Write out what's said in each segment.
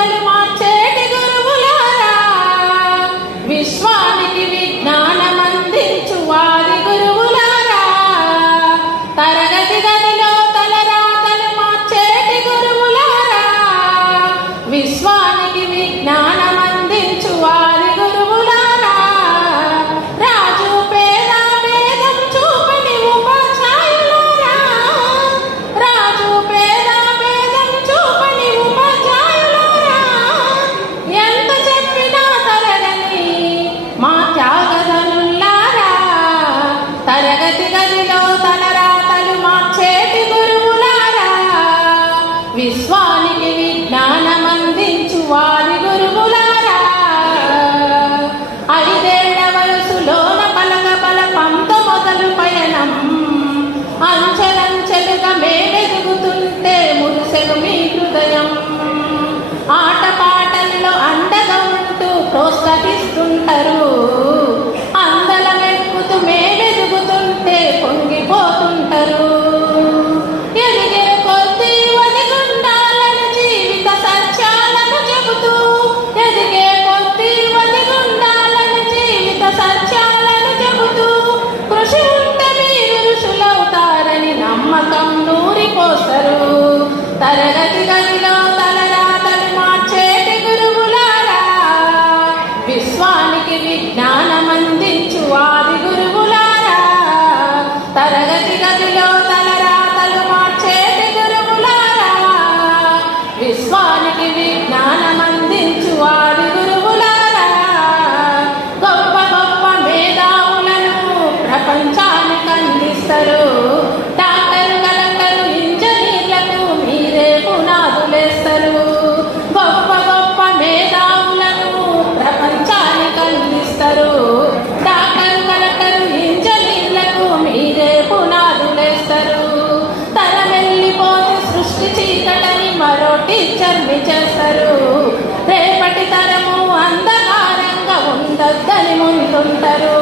తలరాతలు మార్చేటి గురువులారా, విశ్వానికి విజ్ఞానమందించు వారి గురువులారా, తరగతి గదిలో తలరాతలు మార్చేటి గురువులారా, విశ్వానికి విజ్ఞానమందించు వారి గురువులారా, రాజు పేద భేదం చూపని ఉపాధ్యాయులారా, రాజు పేద భేదం చూపని ఉపాధ్యాయులారా, ఎంత చెప్పినా తరగని మా త్యాగధనులారా, తరగతి గదిలో తలరాతలు మార్చేటి గురువులారా, విశ్వానికి విజ్ఞానమందించు వారి గురువులారా, ఐదేళ్ల వయసులోన పలక బలపంతో మొదలు పయనం, అంచెలంచెలుగా మేమెదుగుతుంటే మురిసెను మీ హృదయం, ఆటపాటల్లో అండగా ఉంటూ ప్రోత్సహిస్తుంటారు, అందలమెక్కుతూ మేమెదుగుతుంటే పొంగిపోతుంటారు, ఎదిగే కొద్దీ ఒదిగుండాలని జీవిత సత్యాలను చెబుతూ, ఎదిగే కొద్దీ ఒదిగుండాలని జీవిత సత్యాలను చెబుతూ, కృషి ఉంటే మీరు ఋషులవుతారని నమ్మకం నూరిపోస్తారు, తరగతి గదిలో తలరాతలు మార్చేటి గురువులారా, విశ్వానికి విజ్ఞానమందించు వారి గురువులారా, తరగతి గదిలో తలరాతలు మార్చేటి గురువులారా, విశ్వానికి విజ్ఞానమందించు వారి గురువులారా, గొప్ప గొప్ప మేధావులను ప్రపంచానికి అందిస్తారు, డాక్టరు కలెక్టరు ఇంజనీర్లకు మీరే పునాదులేస్తారు, గొప్ప గొప్ప మేధావులను ప్రపంచానికి అందిస్తారు, డాక్టరు కలెక్టరు ఇంజనీర్లకు మీరే పునాదులేస్తారు, తరమెల్లిపోతే సృష్టి చీకటని మరో టీచర్ని చేస్తారు, రేపటి తరము అంధకారంగా ఉండొద్దని ముందుంటారు,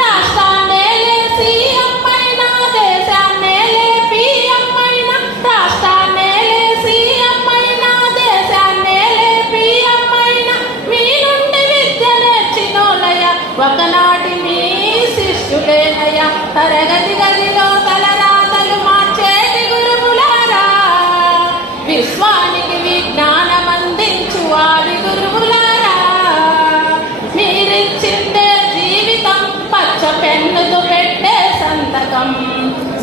రాష్ట్రాన్నేలే సీఎం అయినా, దేశాన్నేలే పీఎం అయినా, రాష్ట్రాన్నేలే సీఎం అయినా, దేశాన్నేలే పీఎం అయినా, మీ నుండి విద్య నేర్చినోలయ ఒకనాటి మీ శిష్యులేనయ, తరగతి గదిలో తలరాతలు మార్చేటి గురువులారా, విశ్వానికి విజ్ఞానమందించు వారి గురువులారా, మీరిచ్చిందే జీవితం పచ్చ పెన్నుతో పెట్టే సంతకం,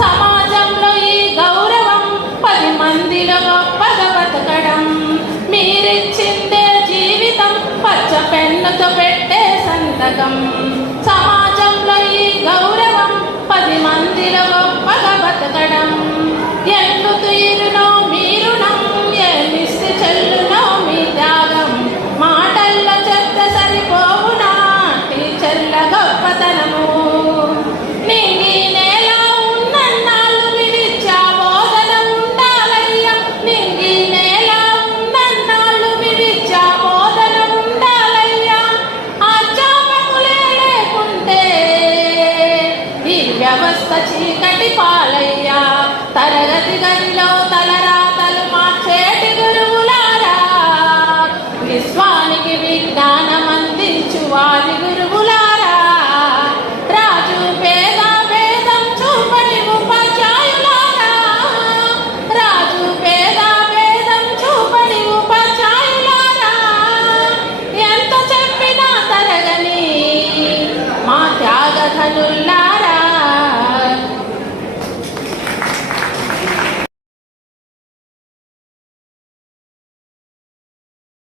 సమాజంలో ఈ గౌరవం 10 మందిలో గొప్పగా బతకడం, మీరిచ్చిందే జీవితం పచ్చ పెన్నుతో పెట్టే సంతకం, సమాజంలో ఈ గౌరవం 10 మందిలో గొప్పగా బతకడం, ఎండు తీరునో